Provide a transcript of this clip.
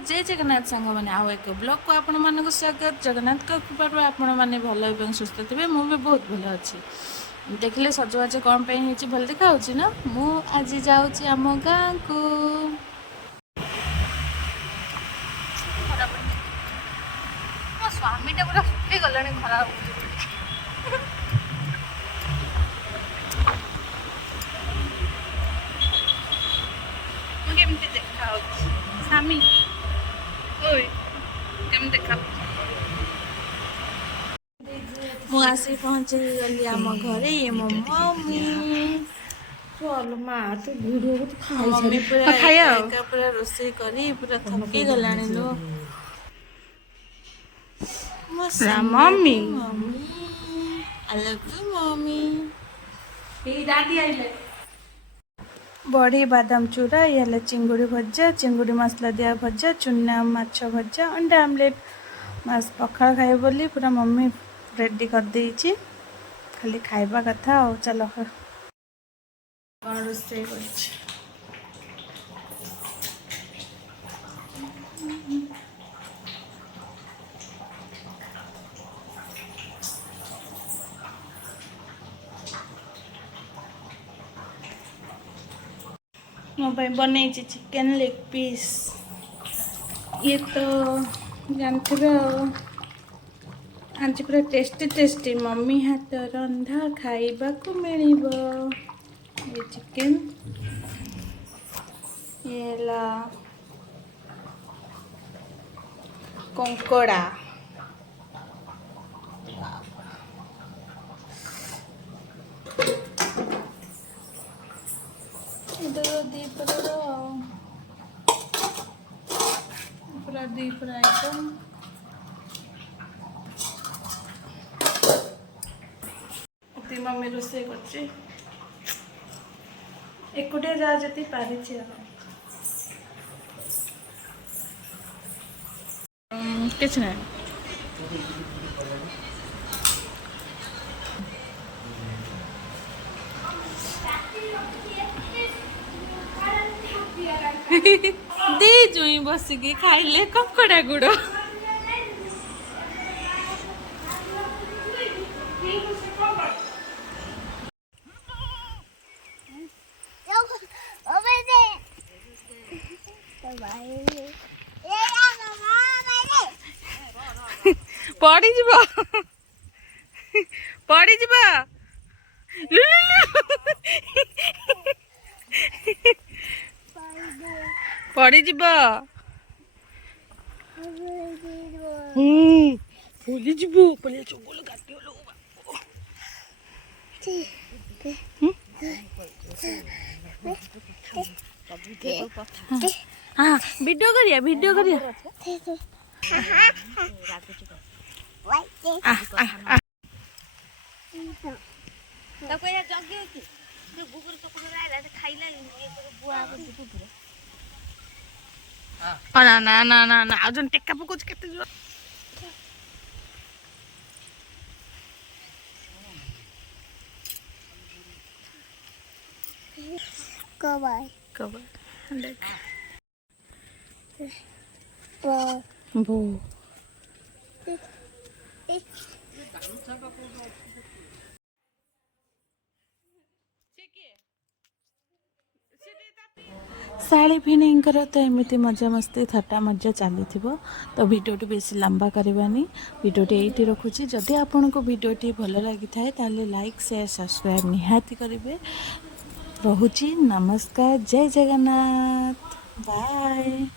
जय जगन्नाथ सांग मैंने आउ एक ब्लॉग को आपण मानक स्वागत। जगन्नाथ को कृपार आपण मैंने भल और सुस्थ थे। मु भी बहुत भल अच्छी। देखिले सजबाज कौन पे भल देखा ना। मु आज जाऊँगी आम गाँ को। मो स्वामी टा पूरा सुखी गला खराब केमती देखा स्वामी केमती देखा मु आसी पहुंची गली आम घरे। ये मो मम्मी चल माँ तू वीडियो को खाई मम्मी पूरा खाया एका पूरा रोषेई करी पूरा थकी गलानी लो। Mummy mummy I love you mummy. दादी आइले बड़ी बादाम चूरा ये चिंगुड़ी भजा, चिंगुड़ी मसला दिया भजा, चुना माछ भजा, अंडा आमलेट। बस पखाड़ खाए बोली पूरा मम्मी रेडी कर देइछि। खाली खाइबा कथा। और चलो कौन रोषेई करछि। मो भाई बन चिकेन लेग पीस। ये तो जानते आज पूरा टेस्टी टेस्टी मम्मी हाथ रंधा खाइबा को मिलिब। ये चिकेन ये ला कंकोड़ा इधर दीप आइटम मम्मी रोषेई कर एकुटिया जा जी पारी किछ ना दे जुई बसिकी खाइले कंकड़ा गुड़। पड़ी जीव पड़ी जीव पड़ी जीव पड़ी जीव पड़े चोगल गाती हाँ वीडियो करिया ना ना ना ना ना आज टेक्का पकोच केते जो कबाय देख बो शाड़ी भिणींकर तो एमती मजा मस्ती थट्टा मजा चली तो भिडियोटी बेस लंबा करवानी। भिडियोटी ये रखुची। जदि आपन को भिडियोटी भल लगी था लाइक शेयर सब्सक्राइब निहाती करेंगे। रहुची नमस्कार। जय जगन्नाथ। बाय।